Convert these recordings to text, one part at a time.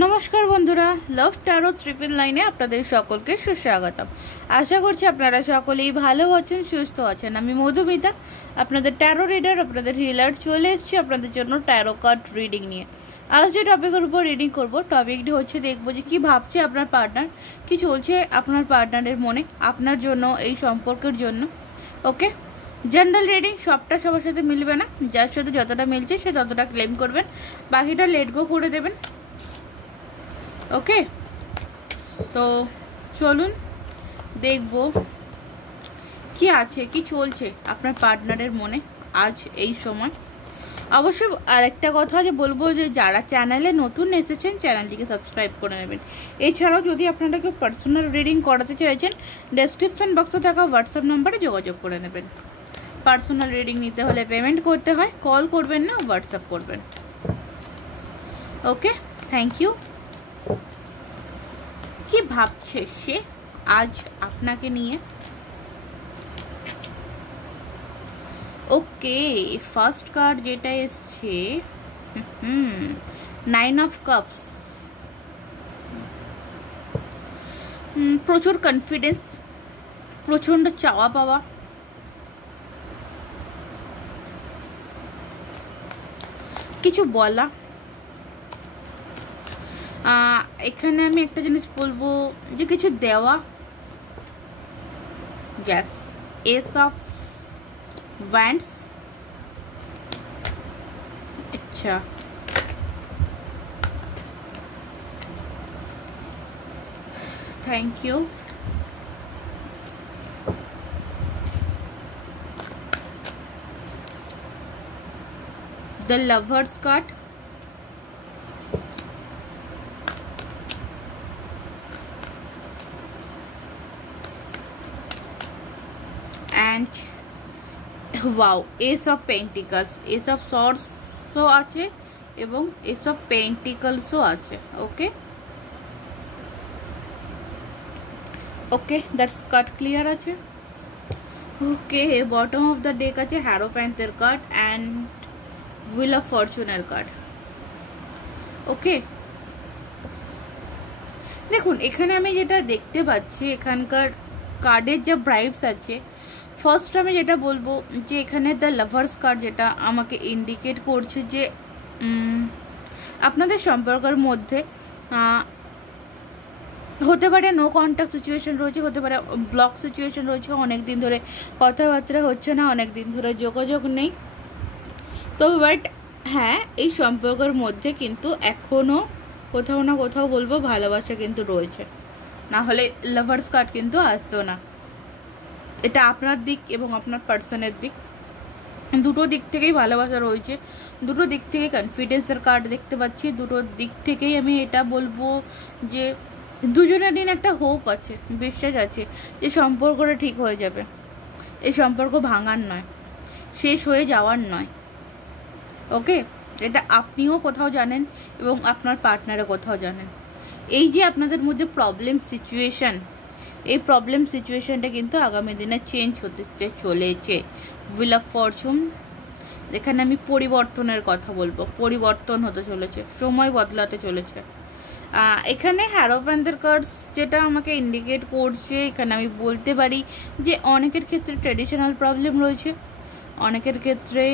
নমস্কার বন্ধুরা, লাভ taro triple লাইনে আপনাদের সকলকে সুস্বাগতম। আশা করছি আপনারা সকলেই ভালো আছেন, সুস্থ আছেন। আমি মধুমিতা, আপনাদের ট্যারো রিডার, আপনাদের হিলার। চলে এসেছি আপনাদের জন্য ট্যারো কার্ড রিডিং নিয়ে। আজ যে টপিকের উপর রিডিং করব, টপিকটি হচ্ছে দেখবো যে কি ভাবছে আপনার পার্টনার, কি চলছে আপনার পার্টনারের মনে আপনার জন্য, এই সম্পর্কের জন্য। ওকে, জেনারেল রিডিং, সবটা সবার সাথে মিলবে না, যার সাথে যতটা মিলছে সে ততটা ক্লেম করবেন, বাকিটা লেট গো করে দেবেন। ওকে, তো চলুন দেখব কি আছে, কি চলছে আপনার পার্টনারের মনে আজ এই সময়। অবশ্য আরেকটা কথা যে বলবো যে যারা চ্যানেলে নতুন এসেছেন চ্যানেলটিকে সাবস্ক্রাইব করে নেবেন। এছাড়াও যদি আপনারা কেউ পার্সোনাল রিডিং করাতে চাইছেন, ডেসক্রিপশন বক্সে থাকা হোয়াটসঅ্যাপ নাম্বারে যোগাযোগ করে নেবেন। পার্সোনাল রিডিং নিতে হলে পেমেন্ট করতে হয়, কল করবেন না, হোয়াটসঅ্যাপ করবেন। ওকে, থ্যাংক ইউ। কি ভাবছে সে আজ আপনাকে নিয়ে? ওকে, ফার্স্ট কার্ড যেটা এসছে, 9 অফ কাপস। প্রচুর কনফিডেন্স, প্রচন্ড চাওয়া পাওয়া, কিছু বলা। এখানে আমি একটা জিনিস বলবো যে কিছু দেওয়া। গ্যাস, এস অফ ওয়ান্ডস। আচ্ছা, thank you. The lovers card, and wow, ace of pentacles, ace of swords ও আছে এবং ace of pentacles ও আছে। Okay okay, that's card clear আছে। Okay, bottom of the deck আছে হ্যারোপ্যান্থের কার্ড অ্যান্ড হুইল অফ ফরচুনের কার্ড। ওকে, দেখুন এখানে আমি যেটা দেখতে পাচ্ছি, এখানকার কার্ডের যে ব্রাইবস আছে, ফার্স্ট আমি যেটা বলবো যে এখানে দ্য লাভার্স কার্ড যেটা আমাকে ইন্ডিকেট করছে যে আপনাদের সম্পর্কের মধ্যে হতে পারে নো কন্ট্যাক্ট সিচুয়েশন রয়েছে, হতে পারে ব্লক সিচুয়েশন রয়েছে, অনেক দিন ধরে কথাবার্তা হচ্ছে না, অনেক দিন ধরে যোগাযোগ নেই। তো বাট হ্যাঁ, এই সম্পর্কের মধ্যে কিন্তু এখনও কোথাও না কোথাও বলবো ভালোবাসা কিন্তু রয়েছে, না হলে লাভার্স কার্ড কিন্তু আসতো না। এটা আপনার দিক এবং আপনার পার্সনের দিক, দুটো দিক থেকেই ভালোবাসা রয়েছে, দুটো দিক থেকে কনফিডেন্সের কার্ড দেখতে পাচ্ছি, দুটো দিক থেকেই আমি এটা বলবো যে দুজনের দিন একটা হোপ আছে, বিশ্বাস আছে যে সম্পর্কটা ঠিক হয়ে যাবে। এই সম্পর্ক ভাঙার নয়, শেষ হয়ে যাওয়ার নয়। ওকে, এটা আপনিও কোথাও জানেন এবং আপনার পার্টনারও কোথাও জানেন। এই যে আপনাদের মধ্যে প্রবলেম সিচুয়েশন, এই প্রবলেম সিচুয়েশনটা কিন্তু আগামী দিনে চেঞ্জ হতে চলেছে। হুইল অফ ফরচুন, এখানে আমি পরিবর্তনের কথা বলবো, পরিবর্তন হতে চলেছে, সময় বদলাতে চলেছে। এখানে হ্যারোপ্যান্থের কার্ডস যেটা আমাকে ইন্ডিকেট করছে, এখানে আমি বলতে পারি যে অনেকের ক্ষেত্রে ট্র্যাডিশনাল প্রবলেম রয়েছে, অনেকের ক্ষেত্রে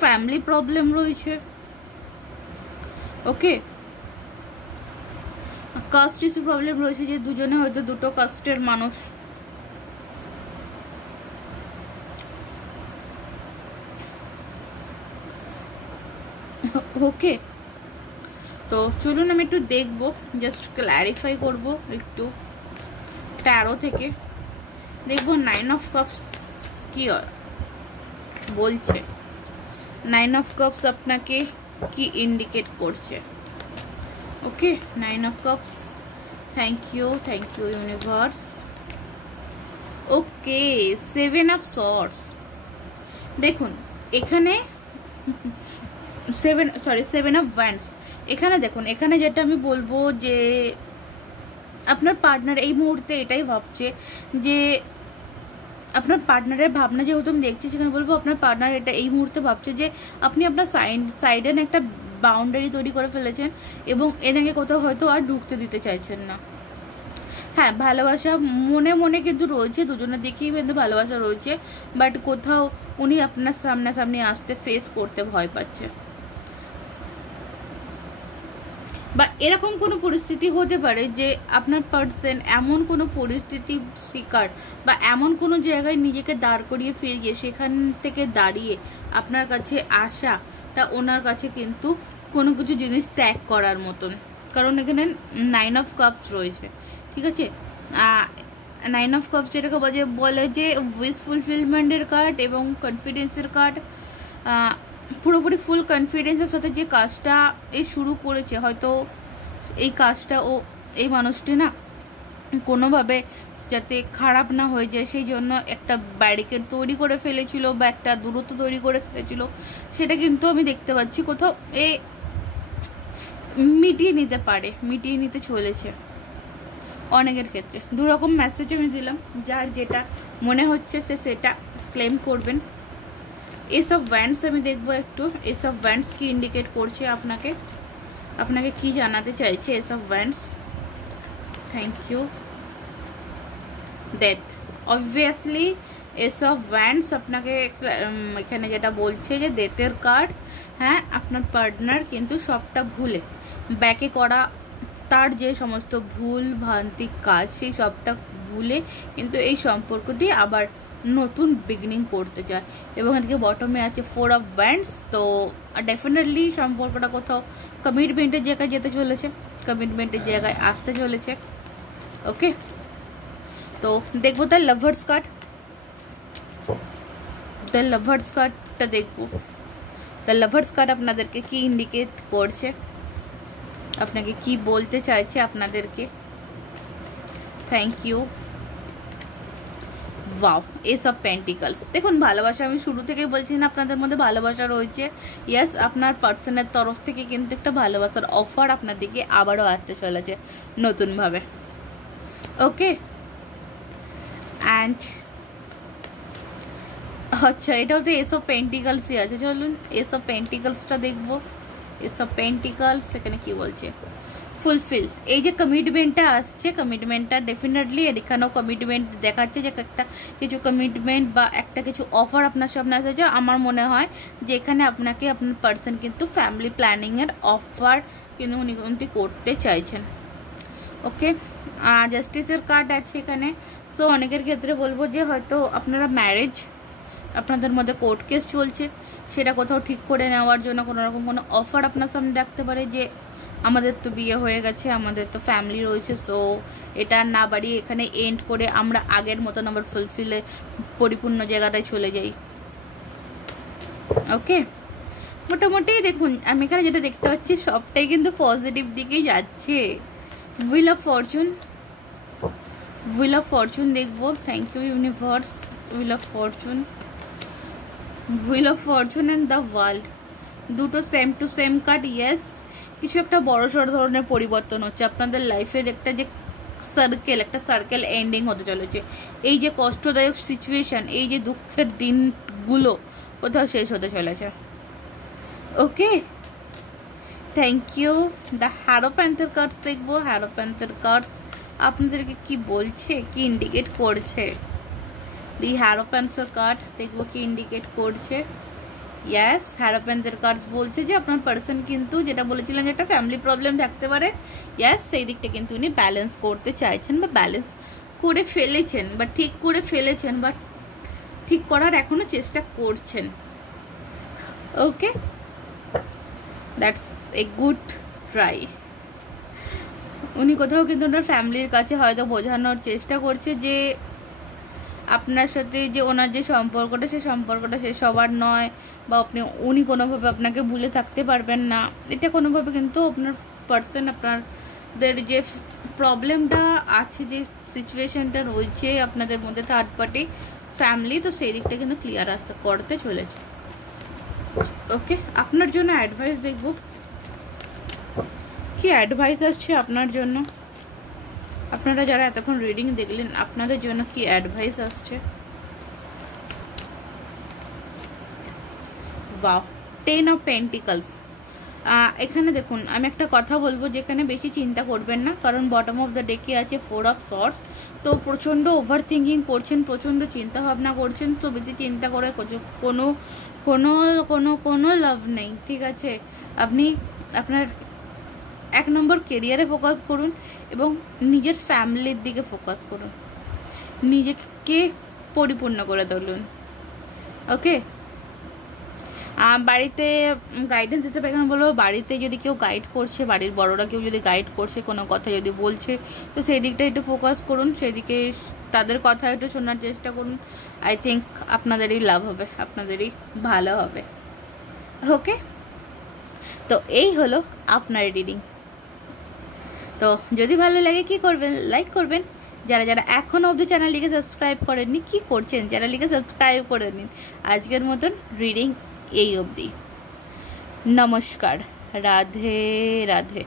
ফ্যামিলি প্রবলেম রয়েছে। ওকে, কাস্ট ইস্যু প্রবলেম রয়েছে, যে দুজনে হয়তো দুটো কাস্টের মানুষ। ওকে, তো চলুন আমি একটু দেখবো, জাস্ট ক্ল্যারিফাই করব একটু ট্যারো থেকে। দেখবো 9 অফ কাপস কি বলছে, 9 অফ কাপস আপনাকে কি ইন্ডিকেট করছে। Okay, 9 of cups, thank you universe. Okay, 7 of swords. দেখুন এখানে 7 অফ ওয়ান্ডস। এখানে দেখুন, এখানে যেটা আমি বলবো যে আপনার পার্টনার এই মুহূর্তে এটাই ভাবছে যে আপনার পার্টনারের ভাবনা যেহেতু আমি দেখছি, সেখানে বলবো আপনার পার্টনার এটা এই মুহূর্তে ভাবছে যে আপনি আপনার সাইডে একটা বাউন্ডারি তৈরি করে ফেলেছেন এবং এনাকে কোথাও হয়তো আর ঢুকতে দিতে চাইছেন না। হ্যাঁ, ভালোবাসা মনে মনে কিন্তু রয়েছে, দুজনে দেখেই কিন্তু ভালোবাসা রয়েছে, বাট কোথাও উনি আপনার সামনাসামনি আসতে ফেস করতে ভয় পাচ্ছে, বা এরকম কোনো পরিস্থিতি হতে পারে যে আপনার পার্সন এমন কোনো পরিস্থিতির শিকার বা এমন কোনো জায়গায় নিজেকে দাঁড় করিয়ে ফিরিয়ে সেখান থেকে দাঁড়িয়ে আপনার কাছে আসাটা ওনার কাছে কিন্তু কোনো কিছু জিনিস ত্যাগ করার মতন, কারণ এখানে 9 অফ কাপস রয়েছে। ঠিক আছে, 9 অফ কাপস যেটাকে বলে যে উইশ ফুলফিলমেন্টের কার্ড এবং কনফিডেন্সের কার্ড। পুরোপুরি ফুল কনফিডেন্সের সাথে যে কাজটা শুরু করেছে, হয়তো এই কাজটা এই মানুষটি না কোনোভাবে যাতে খারাপ না হয়ে যায় সেই জন্য একটা ব্যারিকেড তৈরি করে ফেলেছিল বা একটা দূরত্ব তৈরি করে ফেলেছিল, সেটা কিন্তু আমি দেখতে পাচ্ছি কোথাও মিটিয়ে নিতে পারে, মিটিয়ে নিতে চলেছে। অনেকের ক্ষেত্রে দুরকম মেসেজ আমি দিলাম, যার যেটা মনে হচ্ছে সেটা ক্লেম করবেন। এস অফ ওয়ান্ডস আমি দেখবো একটু, এস অফ ওয়ান্ডস কি ইন্ডিকেট করছে আপনাকে কি জানাতে চাইছে ace of wands. Thank you. Death, obviously ace of wands আপনাকে এখানে যেটা বলছে যে ডেথের কার্ড। হ্যাঁ, আপনার পার্টনার কিন্তু সবটা ভুলে ব্যাকে করা তার যে সমস্ত ভুল ভ্রান্তি কাজ সেই সবটা ভুলে কিন্তু এই সম্পর্কটি আবার নতুন বিগিনিং করতে চায়। এবং এদিকে বটমে আছে 4 অফ ওয়ান্ডস। তো ডেফিনেটলি সম্পর্কটা কোথাও কমিটমেন্টের জায়গায় যেতে চলেছে, কমিটমেন্টের জায়গায় আসতে চলেছে। ওকে, তো দেখবো the lovers card. The lovers কার্ডটা দেখবো, দ্য লাভার্স কার্ড আপনাদেরকে কি ইন্ডিকেট করছে, আপনাকে কি বলতে চাইছে আপনাদেরকে। Thank you. Wow, ace of pentacles. দেখুন, ভালোবাসা আমি শুরু থেকেই বলছি না আপনাদের মধ্যে ভালোবাসা রয়েছে। ইয়েস, আপনার পার্সনের তরফ থেকে কিন্তু একটা ভালোবাসার অফার আপনার দিকে আবারও আসতে চলেছে নতুনভাবে। ওকে, অ্যান্ড আচ্ছা, এটাও তো এস অফ পেন্টিকলসই আছে। চলুন এস অফ পেন্টিকলসটা দেখবো। এস অফ পেন্টিকলস এখানে কি বলছে, ফুলফিল। এই যে কমিটমেন্টটা আসছে, কমিটমেন্টটা ডেফিনেটলি এখানেও কমিটমেন্ট দেখাচ্ছে যে একটা কিছু কমিটমেন্ট বা একটা কিছু অফার আপনার সামনে আসছে। আমার মনে হয় যে এখানে আপনাকে আপনার পার্সন কিন্তু ফ্যামিলি প্ল্যানিংয়ের অফার কিন্তু উনি করতে চাইছেন। ওকে, জাস্টিসের কার্ড আছে এখানে। সো অনেকের ক্ষেত্রে বলবো যে হয়তো আপনারা ম্যারেজ, আপনাদের মধ্যে কোর্ট কেস চলছে, সেটা কোথাও ঠিক করে নেওয়ার জন্য কোনো রকম কোনো অফার আপনার সামনে রাখতে পারে যে আমাদের তো বিয়ে হয়ে গেছে, আমাদের তো ফ্যামিলি রয়েছে, সো এটা না বাড়িয়ে এখানে এন্ড করে আমরা আগের মতন আবার ফুলফিলে পরিপূর্ণ জায়গাটায় চলে যাই। ওকে, মোটামুটি দেখুন আমি এখানে যেটা দেখতে পাচ্ছি সবটাই কিন্তু পজিটিভ দিকেই যাচ্ছে। Wheel of fortune, wheel of fortune দেখবো। Thank you universe. Wheel of fortune, wheel of fortune and the world, দুটো same to same card. Yes, কিছু একটা বড়সড় ধরনের পরিবর্তন হচ্ছে আপনাদের লাইফের, একটা যে সার্কেল, একটা সার্কেল এন্ডিং হতে চলেছে। এই যে কষ্টদায়ক সিচুয়েশন, এই যে দুঃখের দিনগুলো কোথাও শেষ হতে চলেছে। ওকে, থ্যাংক ইউ। দ্য হ্যারোপ্যান্থের কার্ডস দেখবো। হ্যারোপ্যান্থের কার্ডস আপনাদেরকে কি বলছে, কি ইন্ডিকেট করছে। দি হ্যারোপ্যান্থের কার্ড দেখবো কি ইন্ডিকেট করছে। ইয়েস, হ্যারোপ্যান্থের কার্ডস বলছে যে আপনার পার্সন কিন্তু যেটা বলেছিলেন যে একটা ফ্যামিলি প্রবলেম থাকতে পারে, ইয়েস সেই দিকটা কিন্তু উনি ব্যালেন্স করতে চাইছেন বা ব্যালেন্স করে ফেলেছেন বা ঠিক করে ফেলেছেন বা ঠিক করার এখনো চেষ্টা করছেন। ওকে, দ্যাটস এ গুড ট্রাই। উনি কোথাও কিন্তু ওনার ফ্যামিলির কাছে হয়তো বোঝানোর চেষ্টা করছে যে আপনার সাথে যে ওনার যে সম্পর্কটা, সেই সম্পর্কটা শেষ হবার নয়, বা উনি কোনোভাবে আপনাকে ভুলে থাকতে পারবেন না। এটা কোনোভাবে কিন্তু আপনার পার্সন, আপনাদের যে প্রবলেমটা আছে, যে সিচুয়েশনটা রয়েছে আপনাদের মধ্যে থার্ড পার্টি ফ্যামিলি, তো সেই দিকটা কিন্তু ক্লিয়ার আসতে করতে চলেছে। ওকে, আপনার জন্য অ্যাডভাইস দেখবো কি অ্যাডভাইস আসছে আপনার জন্য। আপনারা যারা এতক্ষণ রিডিং দেখলেন, আপনাদের জন্য কি অ্যাডভাইস আসছে। Wow, 10 of pentacles. এখানে দেখুন আমি একটা কথা বলবো, যেখানে বেশি চিন্তা করবেন না, কারণ বটম অফ দ্য ডেকে আছে 4 অফ সর্টস। তো প্রচণ্ড ওভার থিঙ্কিং করছেন, প্রচণ্ড চিন্তা ভাবনা করছেন, তো বেশি চিন্তা করে কোনো কোনো কোনো কোনো লাভ নেই, ঠিক আছে? আপনি আপনার 1 নম্বর কেরিয়ারে ফোকাস করুন এবং নিজের ফ্যামিলির দিকে ফোকাস করুন, নিজেকে পরিপূর্ণ করে তুলুন। ওকে, বাড়িতে গাইডেন্স হিসেবে এখানে বলবো, বাড়িতে যদি কেউ গাইড করছে, বাড়ির বড়রা কেউ যদি গাইড করছে, কোনো কথা যদি বলছে, তো সেই দিকটা একটু ফোকাস করুন, সেদিকে তাদের কথা একটু শোনার চেষ্টা করুন। আই থিঙ্ক আপনাদেরই লাভ হবে, আপনাদেরই ভালো হবে। ওকে, তো এই হলো আপনার রিডিং। তো যদি ভালো লাগে কি করবেন, লাইক করবেন। যারা যারা এখনও অবধি চ্যানেলটিকে সাবস্ক্রাইব করেননি, কি করছেন, চ্যানেলটিকে সাবস্ক্রাইব করে নিন। আজকের মতন রিডিং এই অবধি। নমস্কার, রাধে রাধে।